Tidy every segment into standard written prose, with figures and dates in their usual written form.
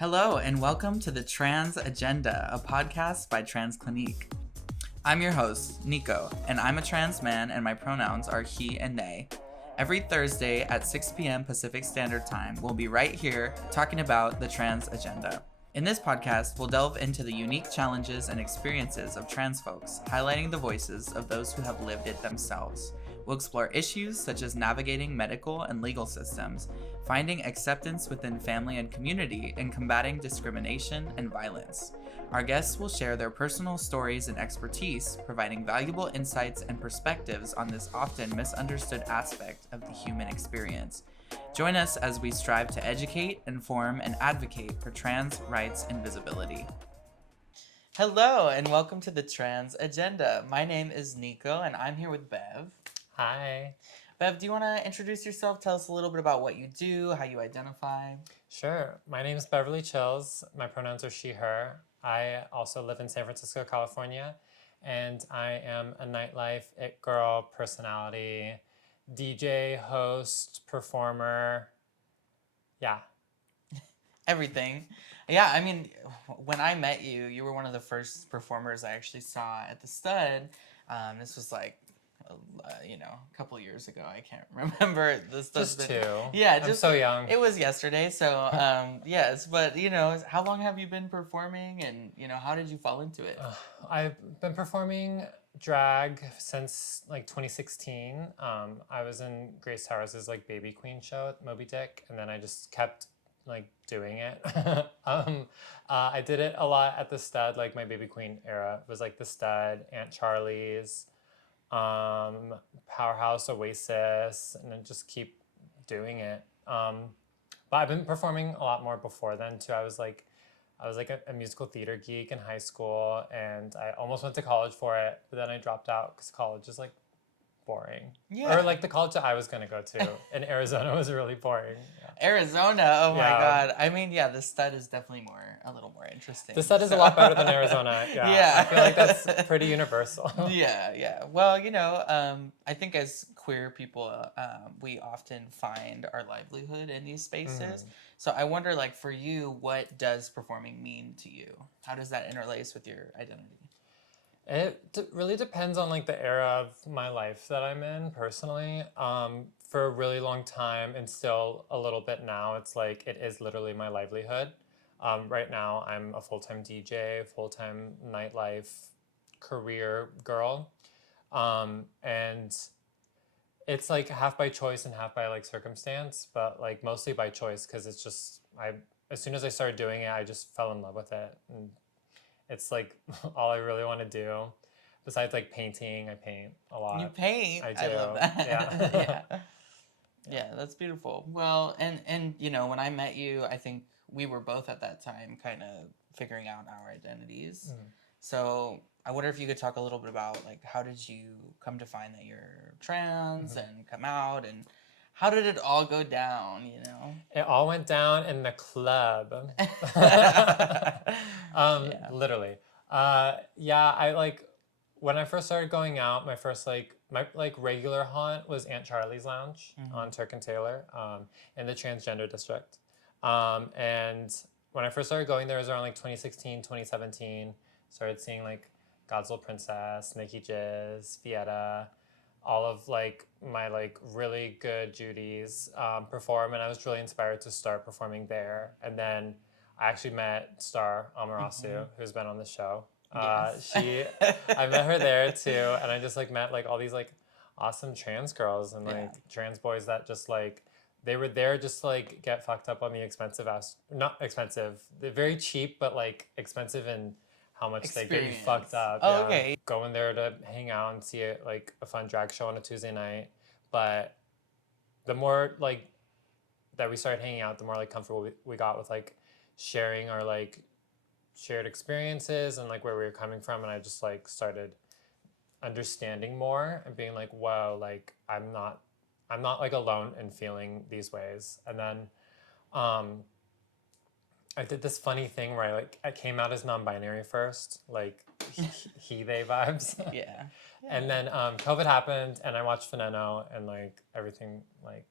Hello, and welcome to the Trans Agenda, a podcast by Trans Clinique. I'm your host, Nico, and I'm a trans man, and my pronouns are he and they. Every Thursday at 6 p.m. Pacific Standard Time, we'll be right here talking about the Trans Agenda. In this podcast, we'll delve into the unique challenges and experiences of trans folks, highlighting the voices of those who have lived it themselves. We'll explore issues such as navigating medical and legal systems, finding acceptance within family and community, and combating discrimination and violence. Our guests will share their personal stories and expertise, providing valuable insights and perspectives on this often misunderstood aspect of the human experience. Join us as we strive to educate, inform, and advocate for trans rights and visibility. Hello, and welcome to the Trans Agenda. My name is Nico, and I'm here with Bev. Hi. Bev, do you want to introduce yourself? Tell us a little bit about what you do, how you identify. Sure. My name is Beverly Chills. My pronouns are she, her. I also live in San Francisco, California, and I am a nightlife it girl personality, DJ, host, performer. Yeah. Everything. Yeah, I mean, when I met you, you were one of the first performers I actually saw at the Stud. This was like, a couple of years ago. I can't remember. Just two. Yeah, I'm so young. It was yesterday, so yes. But how long have you been performing, and how did you fall into it? I've been performing drag since like 2016. I was in Grace Towers' like Baby Queen show at Moby Dick, and then I just kept like doing it. I did it a lot at the Stud, like my Baby Queen era. It was like the Stud, Aunt Charlie's, Powerhouse, Oasis, and then just keep doing it. But I've been performing a lot more before then too. I was like a musical theater geek in high school, and I almost went to college for it, but then I dropped out because college is like boring. Yeah. Or like the college that I was gonna go to in Arizona was really boring. Yeah. Arizona, oh my God. I mean, yeah, the Stud is definitely a little more interesting. The Stud is a lot better than Arizona. Yeah. Yeah. I feel like that's pretty universal. Yeah. Well, I think as queer people, we often find our livelihood in these spaces. So I wonder, like, for you, what does performing mean to you? How does that interlace with your identity? It really depends on like the era of my life that I'm in personally. For a really long time, and still a little bit now, it's like it is literally my livelihood. Right now, I'm a full-time DJ, full-time nightlife career girl, and it's like half by choice and half by like circumstance, but like mostly by choice because it's just as soon as I started doing it, I just fell in love with it. And it's like all I really want to do. Besides like painting, I paint a lot. You paint? I do. I love that. Yeah. Yeah, that's beautiful. Well, and when I met you, I think we were both at that time kind of figuring out our identities. So I wonder if you could talk a little bit about like how did you come to find that you're trans and come out, and how did it all go down, It all went down in the club. Literally. I like when I first started going out, my first my regular haunt was Aunt Charlie's Lounge on Turk and Taylor, in the transgender district. And when I first started going there, it was around like 2016, 2017. Started seeing like God's Little Princess, Nikki Jizz, Fietta, all of like my like really good Judies perform, and I was really inspired to start performing there. And then I actually met Star Amarasu, who's been on the show. Yes. I met her there too, and I just like met like all these like awesome trans girls and like trans boys that just like they were there just to like get fucked up on the not expensive, they're very cheap, but like expensive in how much they get you fucked up. Oh, okay. Going there to hang out and see like a fun drag show on a Tuesday night, but the more like that we started hanging out, the more like comfortable we got with like sharing our like shared experiences and like where we were coming from, and I just like started understanding more and being like, whoa, like I'm not like alone in feeling these ways. And then I did this funny thing where I came out as non-binary first, like he they vibes. Yeah. And then COVID happened, and I watched Veneno, and like everything like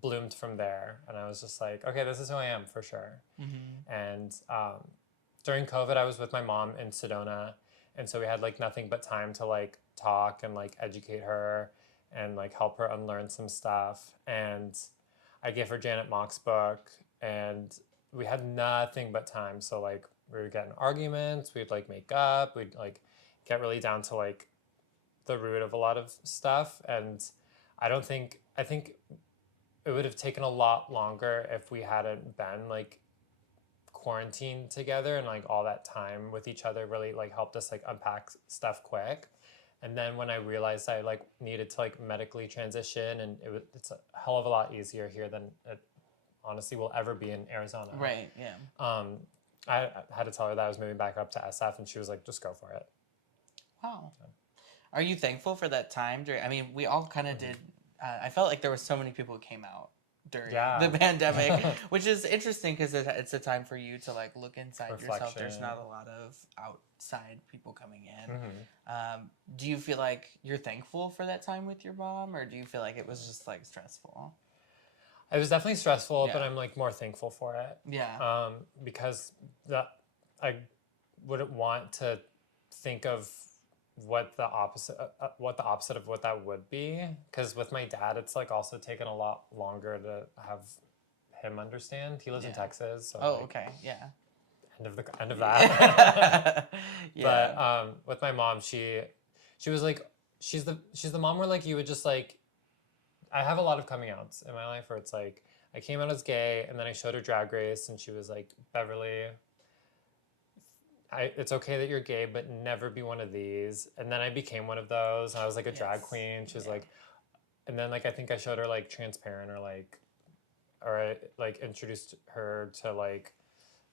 bloomed from there. And I was just like, okay, this is who I am for sure. Mm-hmm. And during COVID, I was with my mom in Sedona. And so we had like nothing but time to like talk and like educate her and like help her unlearn some stuff. And I gave her Janet Mock's book, and we had nothing but time. So like we would get in arguments, we'd like make up, we'd like get really down to like the root of a lot of stuff. And I think it would have taken a lot longer if we hadn't been like quarantined together, and like all that time with each other really like helped us like unpack stuff quick. And then when I realized I like needed to like medically transition, and it's a hell of a lot easier here than it honestly will ever be in Arizona. Right. Yeah. I had to tell her that I was moving back up to SF, and she was like, just go for it. Wow. Are you thankful for that time? I mean, we all kind of did. I felt like there were so many people who came out during the pandemic, which is interesting because it's a time for you to like look inside yourself. There's not a lot of outside people coming in. Mm-hmm. Do you feel like you're thankful for that time with your mom, or do you feel like it was just like stressful? It was definitely stressful, but I'm like more thankful for it. Yeah. Because I wouldn't want to think of what the opposite of what that would be. Because with my dad, it's like also taken a lot longer to have him understand. He lives in Texas. So like, okay. Yeah. End of that. Yeah. But with my mom, she was like, she's the mom where like you would just like, I have a lot of coming outs in my life where it's like I came out as gay, and then I showed her Drag Race, and she was like, Beverly, it's okay that you're gay, but never be one of these. And then I became one of those, and I was like a drag queen. She was like, and then like I think I showed her like Transparent, or I like introduced her to like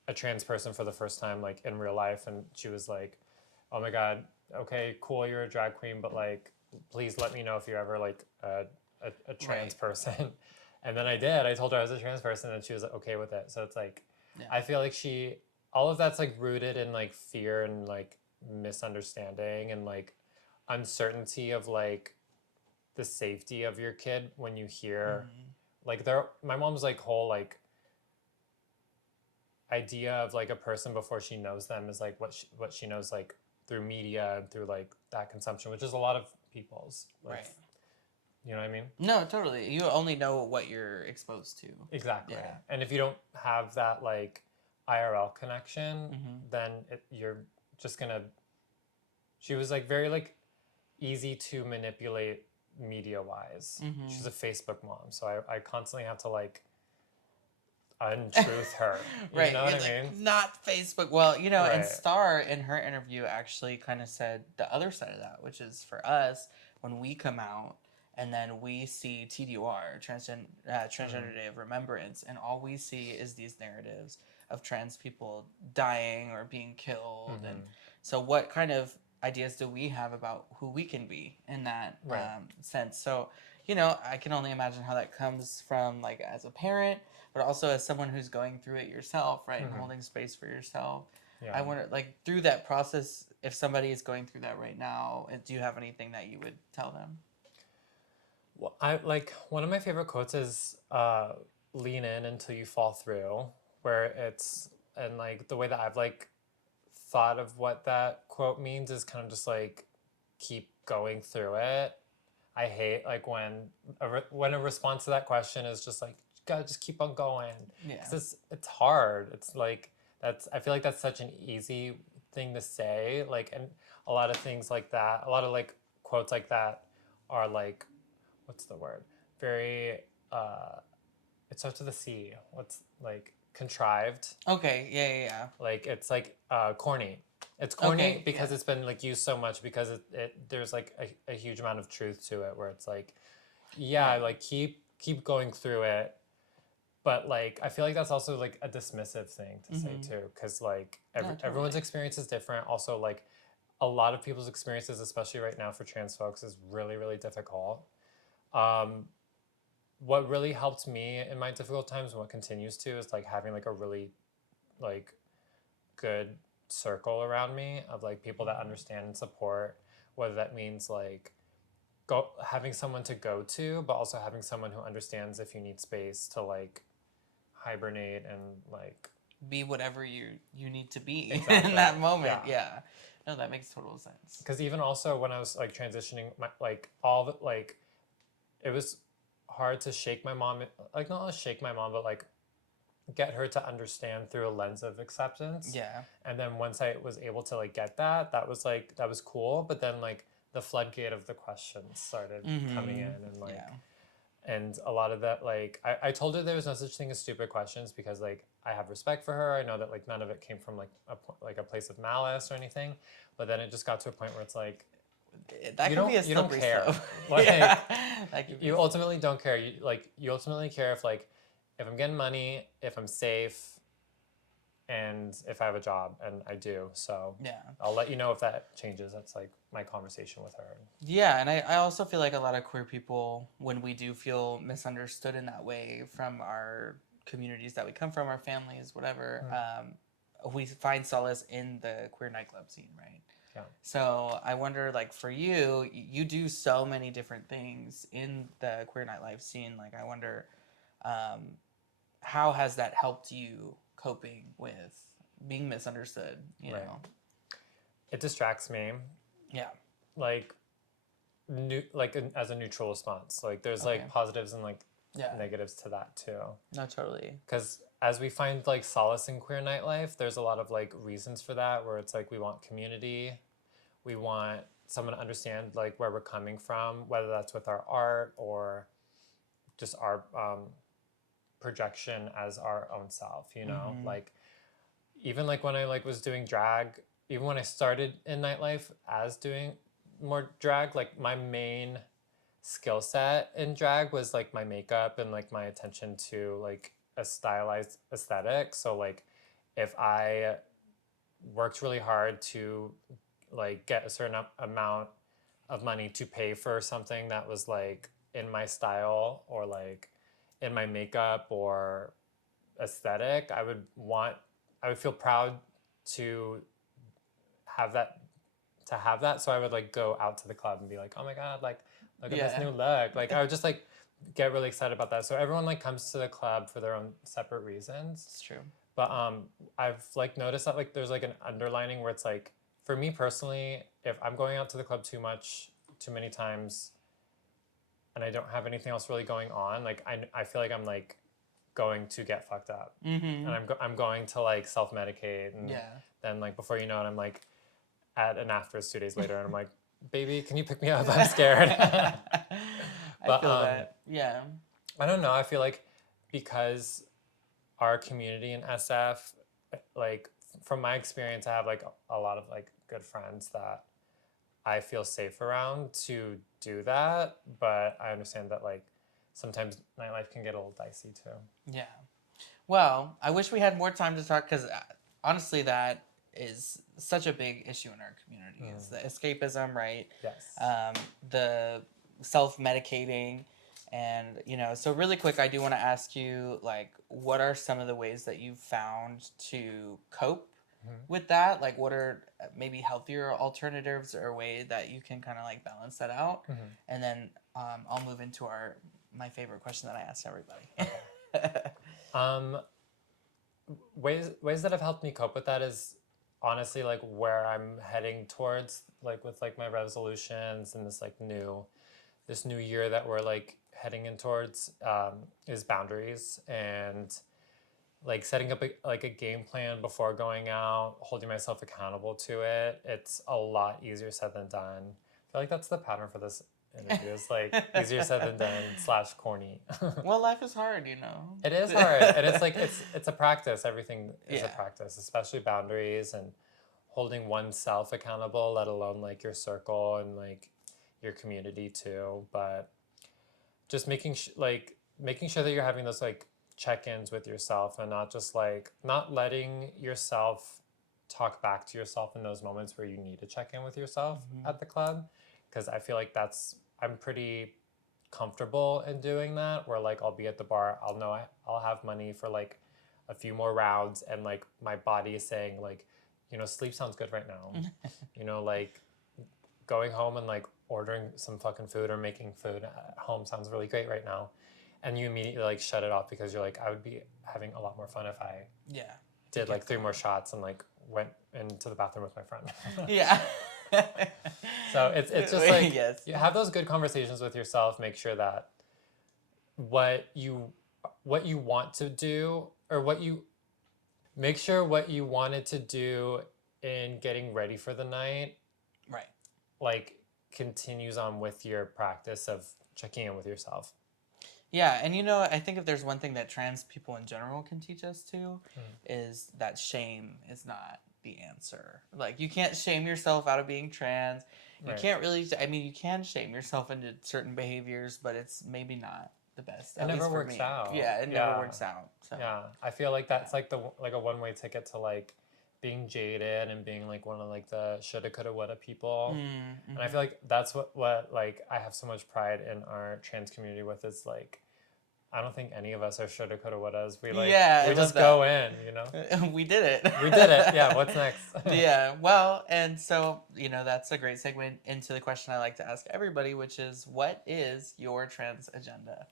a trans person for the first time like in real life, and she was like, oh my God, okay, cool, you're a drag queen, but like please let me know if you're ever like a trans person. And then I told her I was a trans person, and she was okay with it. So it's like, I feel like all of that's like rooted in like fear and like misunderstanding and like uncertainty of like the safety of your kid when you hear like my mom's like whole like idea of like a person before she knows them is like what she knows like through media and through like that consumption, which is a lot of people's like, right. You know what I mean? No, totally. You only know what you're exposed to. Exactly. Yeah. And if you don't have that like IRL connection, then you're just gonna. She was like very like easy to manipulate media wise. She's a Facebook mom, so I constantly have to like untruth her. Right. You know what I mean? Not Facebook. Well, you know, and Star in her interview actually kind of said the other side of that, which is for us when we come out. And then we see TDR, Transgender Day of Remembrance, and all we see is these narratives of trans people dying or being killed. And so what kind of ideas do we have about who we can be in that sense? So, you know, I can only imagine how that comes from, like, as a parent, but also as someone who's going through it yourself, right, and holding space for yourself. Yeah. I wonder, like, through that process, if somebody is going through that right now, do you have anything that you would tell them? Well, I like one of my favorite quotes is lean in until you fall through, where it's, and like the way that I've like thought of what that quote means is kind of just like keep going through it. I hate like when a response to that question is just like, you gotta just keep on going. Yeah. 'Cause it's hard. It's like I feel like that's such an easy thing to say. Like, and a lot of things like that, a lot of like quotes like that are like, what's the word? Very, it starts with a C. What's like contrived? Okay, yeah. Like it's like corny. It's corny because it's been like used so much because there's like a huge amount of truth to it where it's like, like keep going through it. But like I feel like that's also like a dismissive thing to say too, because like everyone's experience is different. Also like a lot of people's experiences, especially right now for trans folks, is really, really difficult. What really helped me in my difficult times and what continues to is like having like a really like good circle around me of like people that understand and support, whether that means like having someone to go to, but also having someone who understands if you need space to like hibernate and like be whatever you need to be exactly. in that moment. Yeah. No, that makes total sense. Because even also when I was like transitioning, like all the like, it was hard to shake my mom, like not shake my mom, but like get her to understand through a lens of acceptance. Yeah. And then once I was able to like get that, that was cool. But then like the floodgate of the questions started coming in, and like, and a lot of that, like, I told her there was no such thing as stupid questions because like I have respect for her. I know that like none of it came from like a place of malice or anything. But then it just got to a point where it's like, that you can be a you don't care. Like, You ultimately don't care. You ultimately care if like if I'm getting money, if I'm safe, and if I have a job, and I do. So yeah, I'll let you know if that changes. That's like my conversation with her. Yeah, and I also feel like a lot of queer people, when we do feel misunderstood in that way from our communities that we come from, our families, whatever, we find solace in the queer nightclub scene, right? Yeah. So I wonder, like, for you, you do so many different things in the queer nightlife scene. Like, I wonder, how has that helped you coping with being misunderstood, you know? It distracts me. Yeah. Like, as a neutral response. Like, there's like positives and like negatives to that too. No, totally. Because as we find like solace in queer nightlife, there's a lot of like reasons for that, where it's like we want community, we want someone to understand like where we're coming from, whether that's with our art or just our projection as our own self, you know? Like, even like when I like was doing drag, even when I started in nightlife as doing more drag, like my main skill set in drag was like my makeup and like my attention to like a stylized aesthetic. So like if I worked really hard to like get a certain amount of money to pay for something that was like in my style or like in my makeup or aesthetic, I would feel proud to have that. So I would like go out to the club and be like, oh my God, like look at this new look. Like I would just like get really excited about that. So everyone like comes to the club for their own separate reasons. It's true. But I've like noticed that like there's like an underlining where it's like, for me personally, if I'm going out to the club too many times, and I don't have anything else really going on, like I feel like I'm like going to get fucked up, and I'm going to like self-medicate, and then like before you know it, I'm like at an after's 2 days later, and I'm like, baby, can you pick me up? I'm scared. I feel that. Yeah. I don't know. I feel like because our community in SF, like from my experience, I have like a lot of like good friends that I feel safe around to do that. But I understand that like sometimes nightlife can get a little dicey too. Yeah. Well, I wish we had more time to talk because honestly, that is such a big issue in our community. Is the escapism, right? Yes. The self-medicating. And, you know, so really quick, I do want to ask you, like, what are some of the ways that you've found to cope with that? Like, what are maybe healthier alternatives or a way that you can kind of, like, balance that out? And then I'll move into my favorite question that I ask everybody. Ways that have helped me cope with that is honestly, like, where I'm heading towards, like, with, like, my resolutions and this new year that we're, like, heading in towards is boundaries and like setting up a game plan before going out, holding myself accountable to it. It's a lot easier said than done. I feel like that's the pattern for this interview. It's like easier said than done / corny. Well, life is hard, you know. It is hard, and it's like it's a practice. Everything is a practice, especially boundaries and holding oneself accountable, let alone like your circle and like your community too. But just making sure that you're having those like check-ins with yourself and not just like not letting yourself talk back to yourself in those moments where you need to check in with yourself at the club, because I feel like I'm pretty comfortable in doing that, where like I'll be at the bar, I'll know I'll have money for like a few more rounds, and like my body is saying like, you know, sleep sounds good right now. You know, like going home and like ordering some fucking food or making food at home sounds really great right now, and you immediately like shut it off because you're like, I would be having a lot more fun if I did like 3 more shots and like went into the bathroom with my friend. Yeah. So it's just like you have those good conversations with yourself. Make sure that what you want to do, or make sure what you wanted to do in getting ready for the night, right, like continues on with your practice of checking in with yourself. Yeah, and I think if there's one thing that trans people in general can teach us too, is that shame is not the answer. Like, you can't shame yourself out of being trans. You can't really, you can shame yourself into certain behaviors, but it's maybe not the best. It never works out. Yeah, it never works out. So. Yeah, I feel like that's like a one-way ticket to like being jaded and being like one of like the shoulda, coulda, woulda people. And I feel like that's what like I have so much pride in our trans community with, is like, I don't think any of us are shoulda, coulda, wouldas. We just go in, We did it. We did it. Yeah, what's next? Yeah, well, and so, that's a great segue into the question I like to ask everybody, which is, what is your trans agenda?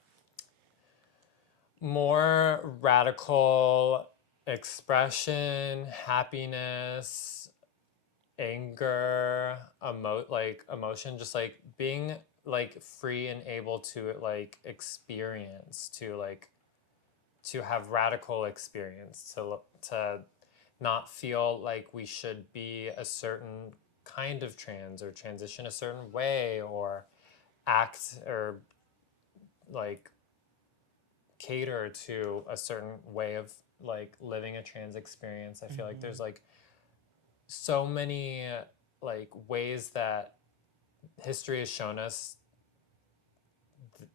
More radical expression, happiness, anger, emotion, just like being like free and able to like experience, to have radical experience, to not feel like we should be a certain kind of trans or transition a certain way or act or like cater to a certain way of like living a trans experience. I feel like there's like so many like ways that history has shown us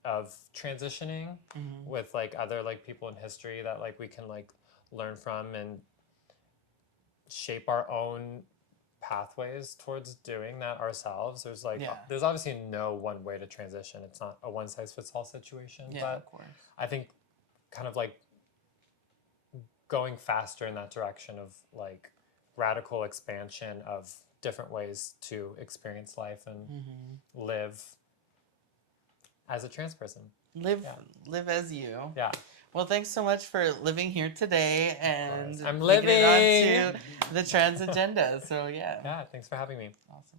of transitioning with like other like people in history that like we can like learn from and shape our own pathways towards doing that ourselves. There's like there's obviously no one way to transition. It's not a one size fits all situation. But of course. I think kind of like going faster in that direction of like radical expansion of different ways to experience life and live as a trans person. Live as you. Yeah. Well, thanks so much for living here today and I'm living it onto the trans agenda. So yeah. Yeah, thanks for having me. Awesome.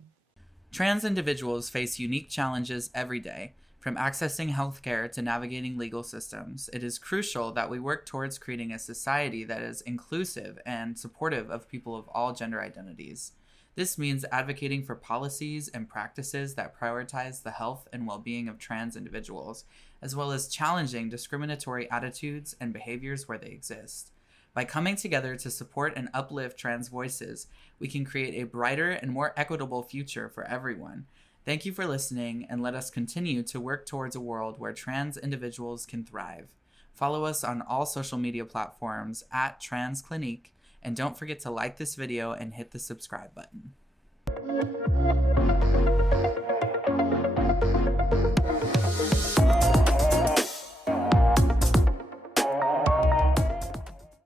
Trans individuals face unique challenges every day. From accessing healthcare to navigating legal systems, it is crucial that we work towards creating a society that is inclusive and supportive of people of all gender identities. This means advocating for policies and practices that prioritize the health and well-being of trans individuals, as well as challenging discriminatory attitudes and behaviors where they exist. By coming together to support and uplift trans voices, we can create a brighter and more equitable future for everyone. Thank you for listening, and let us continue to work towards a world where trans individuals can thrive. Follow us on all social media platforms @transclinique, and don't forget to like this video and hit the subscribe button.